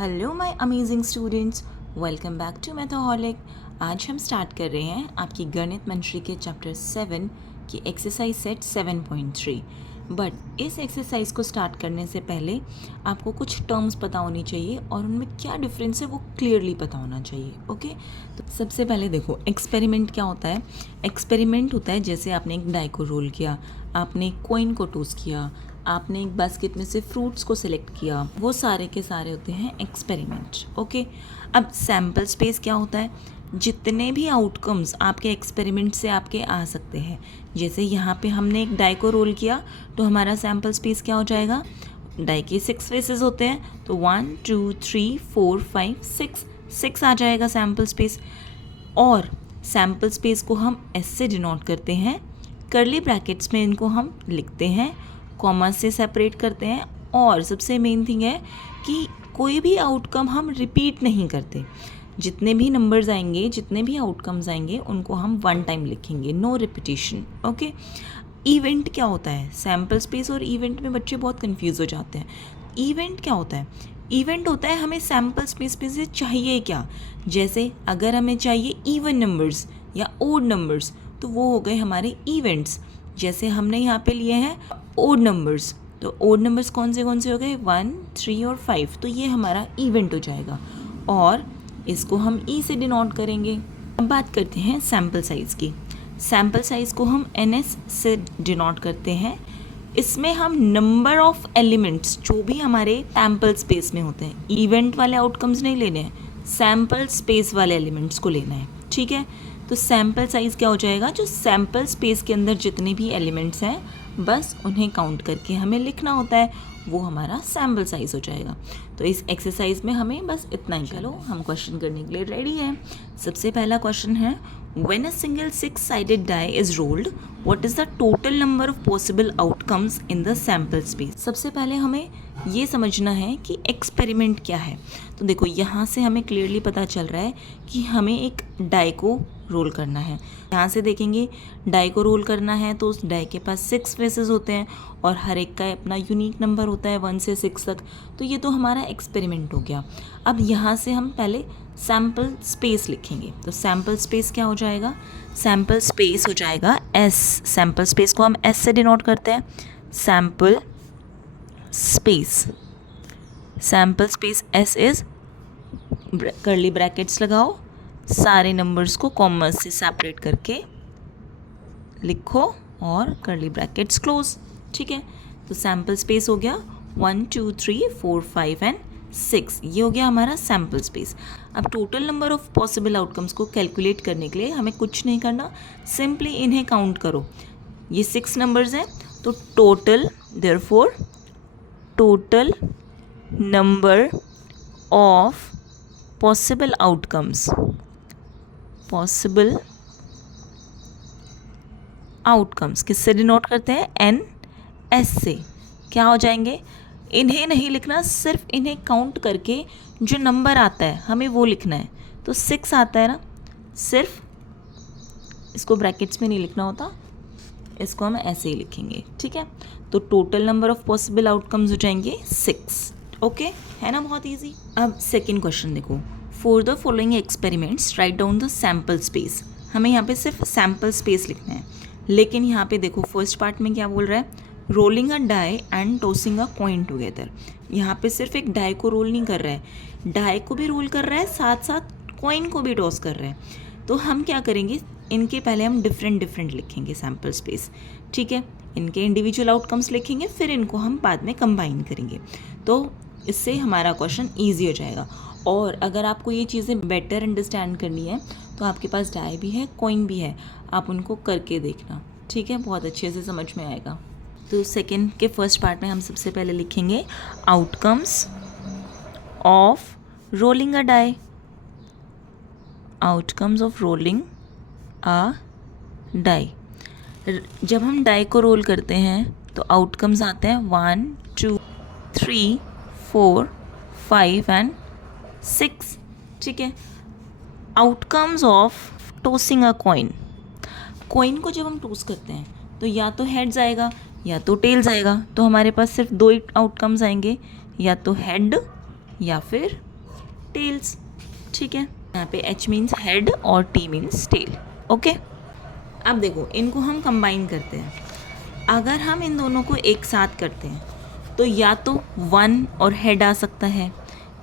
Hello my amazing students, welcome back to mathaholic. आज हम start कर रहे हैं आपकी गणित मंत्री के चैप्टर 7 की एक्सरसाइज सेट 7.3। बट इस एक्सरसाइज को स्टार्ट करने से पहले आपको कुछ टर्म्स पता होनी चाहिए और उनमें क्या डिफरेंस है वो क्लियरली पता होना चाहिए। ओके, तो सबसे पहले देखो एक्सपेरिमेंट क्या होता है। एक्सपेरिमेंट होता है जैसे आपने एक डाई को रोल किया, आपने एक कॉइन को टॉस किया, आपने एक बास्केट में से फ्रूट्स को सिलेक्ट किया, वो सारे के सारे होते हैं एक्सपेरिमेंट। ओके, अब सैम्पल स्पेस क्या होता है, जितने भी आउटकम्स आपके एक्सपेरिमेंट से आपके आ सकते हैं। जैसे यहाँ पे हमने एक डाई को रोल किया तो हमारा सैम्पल स्पेस क्या हो जाएगा, डाई के 6 फेसेस होते हैं तो 1 2 3 4 5 6 आ जाएगा सैम्पल स्पेस। और सैम्पल स्पेस को हम एस से डिनोट करते हैं, कर्ली ब्रैकेट्स में इनको हम लिखते हैं, कॉमा से सेपरेट करते हैं। और सबसे मेन थिंग है कि कोई भी आउटकम हम रिपीट नहीं करते। जितने भी नंबर्स आएंगे, जितने भी आउटकम्स आएंगे उनको हम वन टाइम लिखेंगे, नो रिपीटिशन। ओके, इवेंट क्या होता है, सैम्पल स्पेस और इवेंट में बच्चे बहुत कंफ्यूज हो जाते हैं। इवेंट क्या होता है, इवेंट होता है हमें सैम्पल स्पेस में से चाहिए क्या। जैसे अगर हमें चाहिए इवन नंबर्स या ओड नंबर्स तो वो हो गए हमारे इवेंट्स। जैसे हमने यहाँ पे लिए हैं ओड नंबर्स, तो ओड नंबर्स कौन से हो गए, 1 3 और 5, तो ये हमारा इवेंट हो जाएगा और इसको हम ई से डिनोट करेंगे। अब बात करते हैं सैम्पल साइज़ की। सैम्पल साइज़ को हम NS से डिनोट करते हैं। इसमें हम नंबर ऑफ एलिमेंट्स जो भी हमारे सैम्पल स्पेस में होते हैं, इवेंट वाले आउटकम्स नहीं लेने हैं, सैम्पल स्पेस वाले एलिमेंट्स को लेना है। ठीक है, तो सैम्पल साइज़ क्या हो जाएगा, जो सैम्पल स्पेस के अंदर जितने भी एलिमेंट्स हैं बस उन्हें काउंट करके हमें लिखना होता है, वो हमारा सैम्पल साइज़ हो जाएगा। तो इस एक्सरसाइज में हमें बस इतना ही। चलो हम क्वेश्चन करने के लिए रेडी हैं। सबसे पहला क्वेश्चन है, when a single 6-sided die is rolled, what is the total number of possible outcomes in the sample space? सबसे पहले हमें ये समझना है कि एक्सपेरिमेंट क्या है। तो देखो यहाँ से हमें क्लियरली पता चल रहा है कि हमें एक डाई को रोल करना है। यहाँ से देखेंगे डाई को रोल करना है तो उस डाई के पास 6 फेसेस होते हैं और हर एक का अपना यूनिक नंबर होता है 1 से 6 तक। तो ये तो हमारा एक्सपेरिमेंट हो गया। अब यहाँ से हम पहले सैम्पल स्पेस लिखेंगे। तो सैम्पल स्पेस क्या हो जाएगा, सैम्पल स्पेस हो जाएगा S। सैम्पल स्पेस को हम S से डिनोट करते हैं, sample space. Sample space S is, curly brackets लगाओ, सारे नंबर्स को कॉमा से सेपरेट करके लिखो और कर्ली ब्रैकेट्स क्लोज। ठीक है, तो सैम्पल स्पेस हो गया 1 2 3 4 5 एंड 6, ये हो गया हमारा सैम्पल स्पेस। अब total number of possible outcomes को कैलकुलेट करने के लिए हमें कुछ नहीं करना, सिंपली इन्हें काउंट करो। ये 6 नंबर्स हैं तो total, therefore total number of possible outcomes, possible outcomes किससे डिनोट करते हैं, NS से। क्या हो जाएंगे, इन्हें नहीं लिखना, सिर्फ इन्हें काउंट करके जो नंबर आता है हमें वो लिखना है। तो 6 आता है ना, सिर्फ इसको ब्रैकेट्स में नहीं लिखना होता, इसको हम ऐसे ही लिखेंगे। ठीक है, तो total number of possible outcomes हो जाएंगे 6। ओके, है ना, बहुत ईजी। अब सेकेंड क्वेश्चन देखो, for the following experiments write down the sample space. हमें यहाँ पे सिर्फ सैम्पल स्पेस लिखना है, लेकिन यहाँ पे देखो फर्स्ट पार्ट में क्या बोल रहा है, rolling a die and tossing a coin together. यहाँ पे सिर्फ एक डाई को रोल नहीं कर रहा है, डाई को भी रोल कर रहा है, साथ साथ कॉइन को भी टॉस कर रहा है। तो हम क्या करेंगे, इनके पहले हम डिफरेंट लिखेंगे सैम्पल स्पेस। ठीक है, इनके इंडिविजुअल आउटकम्स लिखेंगे, फिर इनको हम बाद में कंबाइन करेंगे। तो इससे हमारा क्वेश्चन ईजी हो जाएगा। और अगर आपको ये चीज़ें बेटर अंडरस्टैंड करनी है तो आपके पास डाई भी है, कॉइन भी है, आप उनको करके देखना। ठीक है, बहुत अच्छे से समझ में आएगा। तो सेकेंड के फर्स्ट पार्ट में हम सबसे पहले लिखेंगे outcomes of rolling a die, outcomes of rolling a die. जब हम डाई को रोल करते हैं तो आउटकम्स आते हैं 1 2 3 4 5 एंड 6। ठीक है, outcomes of tossing a coin, coin को जब हम टॉस करते हैं तो या तो हेड्स आएगा या तो टेल्स आएगा। तो हमारे पास सिर्फ 2 ही आउटकम्स आएंगे, या तो हेड या फिर टेल्स, ठीक है। यहाँ पे H मीन्स हेड और T मीन्स टेल, ओके। अब देखो इनको हम कंबाइन करते हैं। अगर हम इन दोनों को एक साथ करते हैं तो या तो 1 और हेड आ सकता है,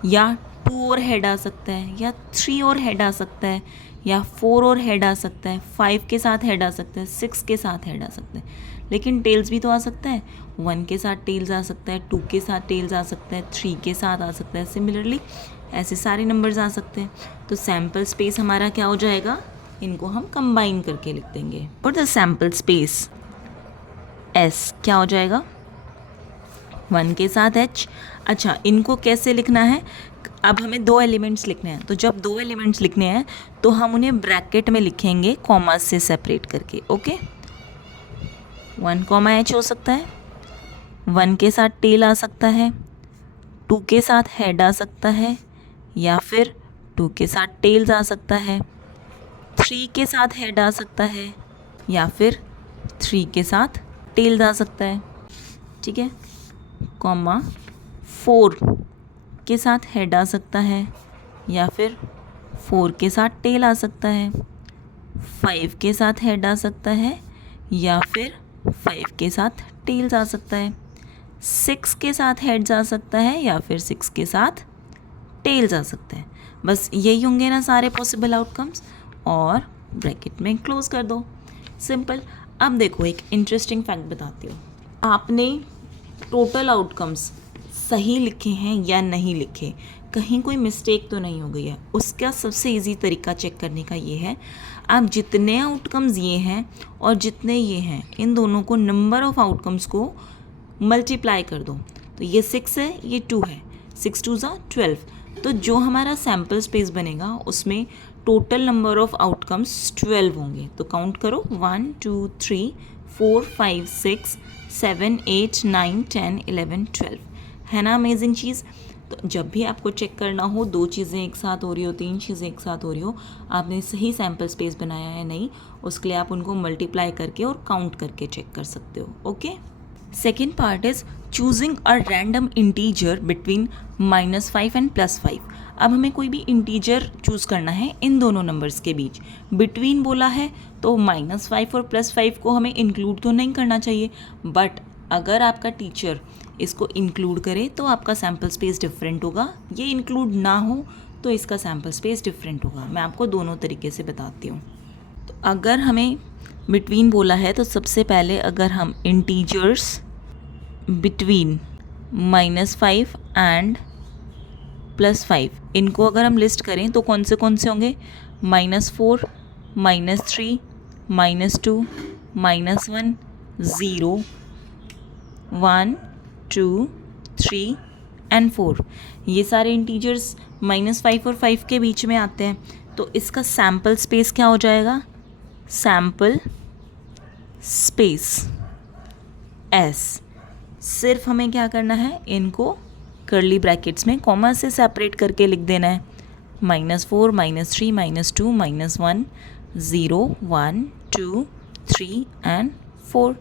या 2 और हेड आ सकता है, या 3 और हेड आ सकता है, या 4 और हेड आ सकता है, 5 के साथ हेड आ सकता है, 6 के साथ हेड आ सकता है। लेकिन टेल्स भी तो आ सकता है, 1 के साथ टेल्स आ सकता है, 2 के साथ टेल्स आ सकता है, 3 के साथ आ सकता है। सिमिलरली ऐसे सारे नंबर्स आ सकते हैं। तो सैम्पल स्पेस हमारा क्या हो जाएगा, इनको हम कंबाइन करके लिख देंगे। और द सैम्पल स्पेस S क्या हो जाएगा, 1 के साथ H। अच्छा, इनको कैसे लिखना है, अब हमें 2 एलिमेंट्स लिखने हैं। तो जब 2 एलिमेंट्स लिखने हैं तो हम उन्हें ब्रैकेट में लिखेंगे कॉमा से सेपरेट करके, ओके। 1 कॉमा H हो सकता है, 1 के साथ टेल आ सकता है, 2 के साथ हेड आ सकता है, या फिर 2 के साथ टेल्स आ सकता है, 3 के साथ हेड आ सकता है, या फिर 3 के साथ टेल्स आ सकता है, ठीक है। कॉमा 4 के साथ हेड आ सकता है, या फिर 4 के साथ टेल आ सकता है, 5 के साथ हेड आ सकता है, या फिर 5 के साथ टेल्स आ सकता है, 6 के साथ हेड्स आ सकता है, या फिर 6 के साथ टेल्स आ सकता है। बस यही होंगे ना सारे पॉसिबल आउटकम्स, और ब्रैकेट में क्लोज कर दो, सिंपल। अब देखो एक इंटरेस्टिंग फैक्ट बताती हूँ, आपने टोटल आउटकम्स सही लिखे हैं या नहीं लिखे, कहीं कोई मिस्टेक तो नहीं हो गई है। उसका सबसे इजी तरीका चेक करने का ये है, आप जितने आउटकम्स ये हैं और जितने ये हैं, इन दोनों को नंबर ऑफ़ आउटकम्स को मल्टीप्लाई कर दो। तो ये 6 है, ये 2 है, 6 2 ज़ा 12। तो जो हमारा सैम्पल स्पेस बनेगा उसमें टोटल नंबर ऑफ़ आउटकम्स 12 होंगे। तो काउंट करो, 1 2 3 4 5 6 7 8 9 10 11 12, है ना अमेजिंग चीज़। तो जब भी आपको चेक करना हो 2 चीज़ें एक साथ हो रही हो, 3 चीज़ें एक साथ हो रही हो, आपने सही सैम्पल स्पेस बनाया है नहीं, उसके लिए आप उनको मल्टीप्लाई करके और काउंट करके चेक कर सकते हो, okay. Second part is choosing a random integer between -5 and +5। अब हमें कोई भी इंटीजर चूज़ करना है इन दोनों नंबर्स के बीच। बिटवीन बोला है तो -5 और +5 को हमें इंक्लूड तो नहीं करना चाहिए, बट अगर आपका टीचर इसको इंक्लूड करे तो आपका सैम्पल स्पेस डिफरेंट होगा, ये इंक्लूड ना हो तो इसका सैम्पल स्पेस डिफरेंट होगा। मैं आपको दोनों तरीके से बताती हूँ। तो अगर हमें बिटवीन बोला है तो सबसे पहले अगर हम इंटीजर्स बिटवीन -5 एंड +5 इनको अगर हम लिस्ट करें तो कौन से होंगे, -4 -3 -2 -1 0 1 2 3 एंड 4। ये सारे इंटीजर्स -5 और 5 के बीच में आते हैं। तो इसका सैम्पल स्पेस क्या हो जाएगा, सैम्पल स्पेस S। सिर्फ हमें क्या करना है, इनको कर्ली ब्रैकेट्स में कॉमा से सेपरेट करके लिख देना है, -4 -3 -2 -1 0 1 2 3 एंड 4।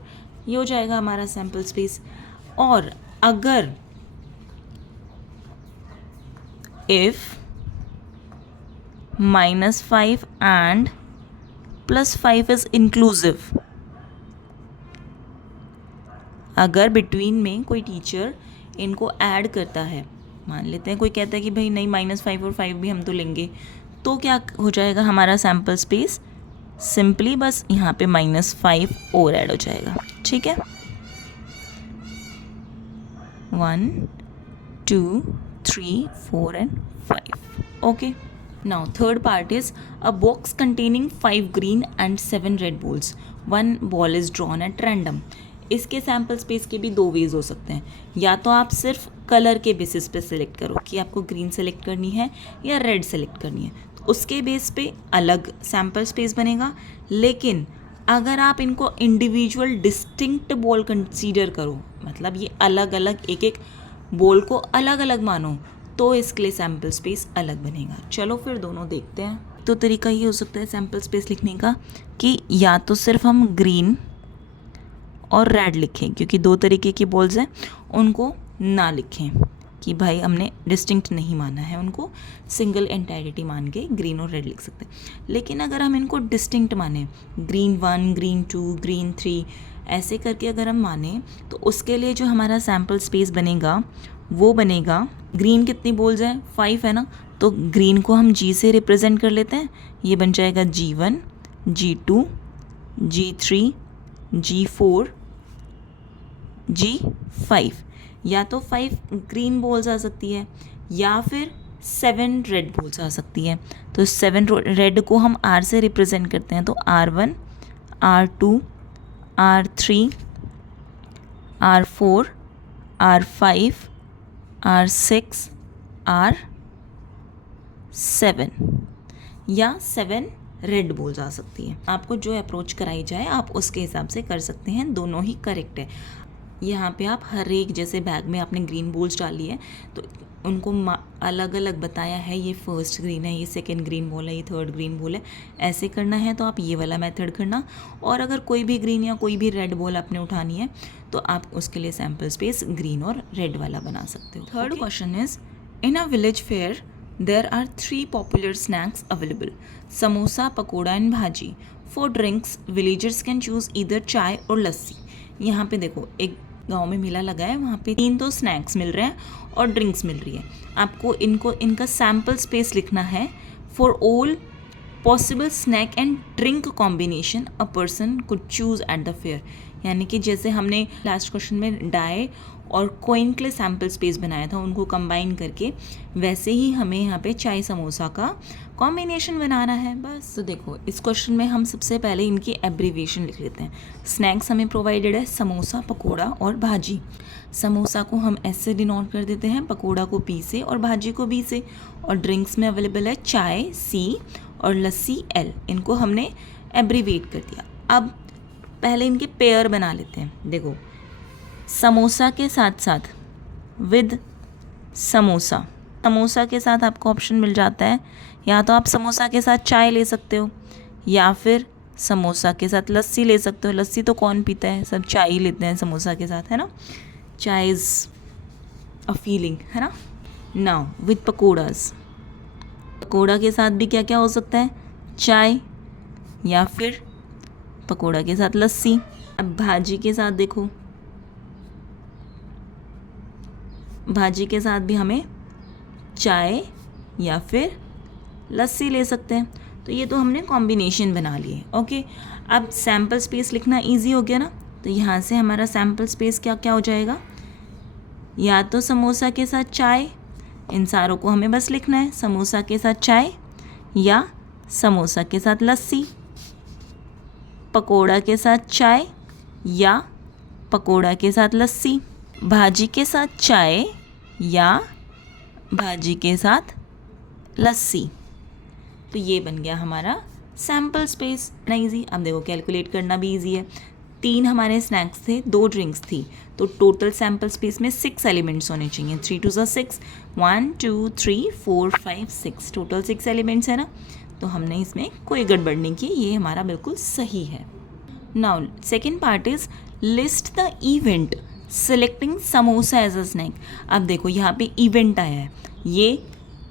ये हो जाएगा हमारा सैम्पल स्पेस। और अगर इफ -5 एंड +5 इज इंक्लूसिव, अगर बिटवीन में कोई टीचर इनको ऐड करता है, मान लेते हैं कोई कहता है कि भाई नहीं -5 और 5 भी हम तो लेंगे, तो क्या हो जाएगा हमारा सैम्पल स्पेस, सिंपली बस यहाँ पे -5 और ऐड हो जाएगा, ठीक है। 1 2 3 4 and 5, okay. Now third part is a box containing 5 green and 7 red balls. One ball is drawn at random. इसके सैम्पल स्पेस के भी 2 वेज हो सकते हैं, या तो आप सिर्फ कलर के बेसिस पे सिलेक्ट करो कि आपको ग्रीन सेलेक्ट करनी है या रेड सेलेक्ट करनी है, तो उसके बेस पे अलग सैम्पल स्पेस बनेगा। लेकिन अगर आप इनको इंडिविजुअल डिस्टिंक्ट बॉल कंसीडर करो, मतलब ये अलग अलग एक एक बॉल को अलग अलग मानो, तो इसके लिए सैम्पल स्पेस अलग बनेगा। चलो फिर दोनों देखते हैं। तो तरीका ये हो सकता है सैम्पल स्पेस लिखने का कि या तो सिर्फ हम ग्रीन और रेड लिखें, क्योंकि 2 तरीके की बॉल्स हैं, उनको ना लिखें, कि भाई हमने डिस्टिंक्ट नहीं माना है उनको, सिंगल एंटाइटी मान के ग्रीन और रेड लिख सकते हैं। लेकिन अगर हम इनको डिस्टिंक्ट माने, ग्रीन 1, ग्रीन 2, ग्रीन 3 ऐसे करके अगर हम माने, तो उसके लिए जो हमारा सैम्पल स्पेस बनेगा वो बनेगा, ग्रीन कितनी बोल्स हैं 5 है ना, तो ग्रीन को हम जी से रिप्रेजेंट कर लेते हैं, ये बन जाएगा G1, G2, G3, G4, G5। या तो 5 ग्रीन बॉल्स आ सकती है या फिर 7 रेड बॉल्स आ सकती है। तो 7 रेड को हम R से रिप्रेजेंट करते हैं, तो R1, R2, R3, R4, R5, R6, R7 या 7 रेड बॉल्स आ सकती है। आपको जो अप्रोच कराई जाए आप उसके हिसाब से कर सकते हैं, दोनों ही करेक्ट है। यहाँ पे आप हर एक, जैसे बैग में आपने ग्रीन बॉल्स डाली है तो उनको अलग अलग बताया है, ये फर्स्ट ग्रीन है, ये सेकंड ग्रीन बॉल है, ये थर्ड ग्रीन बॉल है, ऐसे करना है तो आप ये वाला मेथड करना। और अगर कोई भी ग्रीन या कोई भी रेड बॉल आपने उठानी है तो आप उसके लिए सैम्पल स्पेस ग्रीन और रेड वाला बना सकते हो। Third question is, in a village fair there are 3 popular snacks available, samosa, pakora and bhaji. For drinks villagers can choose either chai और लस्सी। यहाँ पे देखो, एक गांव में मेला लगा है, वहाँ पे 3 तो स्नैक्स मिल रहे हैं और ड्रिंक्स मिल रही है। आपको इनका सैम्पल स्पेस लिखना है। For all possible snack and drink combination a person could choose at the fair. यानी कि जैसे हमने लास्ट क्वेश्चन में डाई और कॉइन के लिए सैम्पल स्पेस बनाया था, उनको कंबाइन करके, वैसे ही हमें यहाँ पे चाय समोसा का कॉम्बिनेशन बनाना है बस। तो देखो, इस क्वेश्चन में हम सबसे पहले इनकी एब्रीविएशन लिख लेते हैं। स्नैक्स हमें प्रोवाइडेड है समोसा, पकोड़ा और भाजी। समोसा को हम एस से डिनोट कर देते हैं, पकोड़ा को पी से और भाजी को बी से। और ड्रिंक्स में अवेलेबल है चाय C और लस्सी L, इनको हमने एब्रीवेट कर दिया। अब पहले इनके पेयर बना लेते हैं। देखो, समोसा के साथ साथ विद समोसा, समोसा के साथ आपको ऑप्शन मिल जाता है, या तो आप समोसा के साथ चाय ले सकते हो या फिर समोसा के साथ लस्सी ले सकते हो। लस्सी तो कौन पीता है, सब चाय ही लेते हैं समोसा के साथ, है ना। चाय इज़ अ फीलिंग, है ना। नाउ विद पकौड़ास, पकौड़ा के साथ भी क्या क्या हो सकता है, चाय या फिर पकौड़ा के साथ लस्सी। अब भाजी के साथ देखो, भाजी के साथ भी हमें चाय या फिर लस्सी ले सकते हैं। तो ये तो हमने कॉम्बिनेशन बना लिए। ओके, अब सैम्पल स्पेस लिखना इजी हो गया ना, तो यहाँ से हमारा सैम्पल स्पेस क्या क्या हो जाएगा, या तो समोसा के साथ चाय, इन सारों को हमें बस लिखना है, समोसा के साथ चाय या समोसा के साथ लस्सी, पकोड़ा के साथ चाय या पकोड़ा के साथ लस्सी, भाजी के साथ चाय या भाजी के साथ लस्सी। तो ये बन गया हमारा सैम्पल स्पेस ना इजी। अब देखो, कैलकुलेट करना भी इजी है। 3 हमारे स्नैक्स थे, 2 ड्रिंक्स थी, तो टोटल सैम्पल स्पेस में 6 एलिमेंट्स होने चाहिए। 3 2 6, 1 2 3 4 5 6, टोटल 6 एलिमेंट्स है ना। तो हमने इसमें कोई गड़बड़ नहीं की, ये हमारा बिल्कुल सही है। Now second part is list the event selecting samosa as a snack. अब देखो, यहाँ पे इवेंट आया है, ये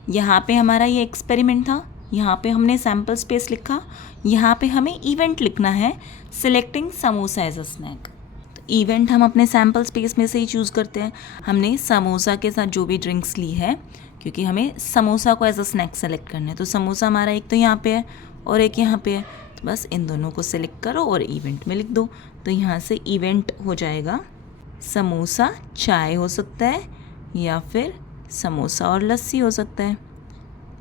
यहाँ पे हमारा ये एक्सपेरिमेंट था, यहाँ पे हमने सैम्पल स्पेस लिखा, यहाँ पे हमें इवेंट लिखना है selecting samosa as a snack. तो इवेंट हम अपने सैम्पल स्पेस में से ही चूज़ करते हैं। हमने समोसा के साथ जो भी ड्रिंक्स ली है, क्योंकि हमें समोसा को एज अ स्नैक सेलेक्ट करना है, तो समोसा हमारा एक तो यहाँ पे है और एक यहाँ पे है, तो बस इन दोनों को सिलेक्ट करो और इवेंट में लिख दो। तो यहाँ से इवेंट हो जाएगा समोसा चाय हो सकता है या फिर समोसा और लस्सी हो सकता है।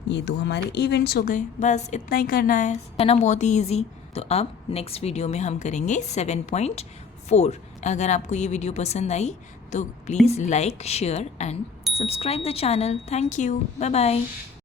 ये 2 हमारे इवेंट्स हो गए, बस इतना ही करना है ना, बहुत ही ईजी। तो अब नेक्स्ट वीडियो में हम करेंगे 7.4। अगर आपको ये वीडियो पसंद आई तो please like, share and subscribe the channel. Thank you, bye bye.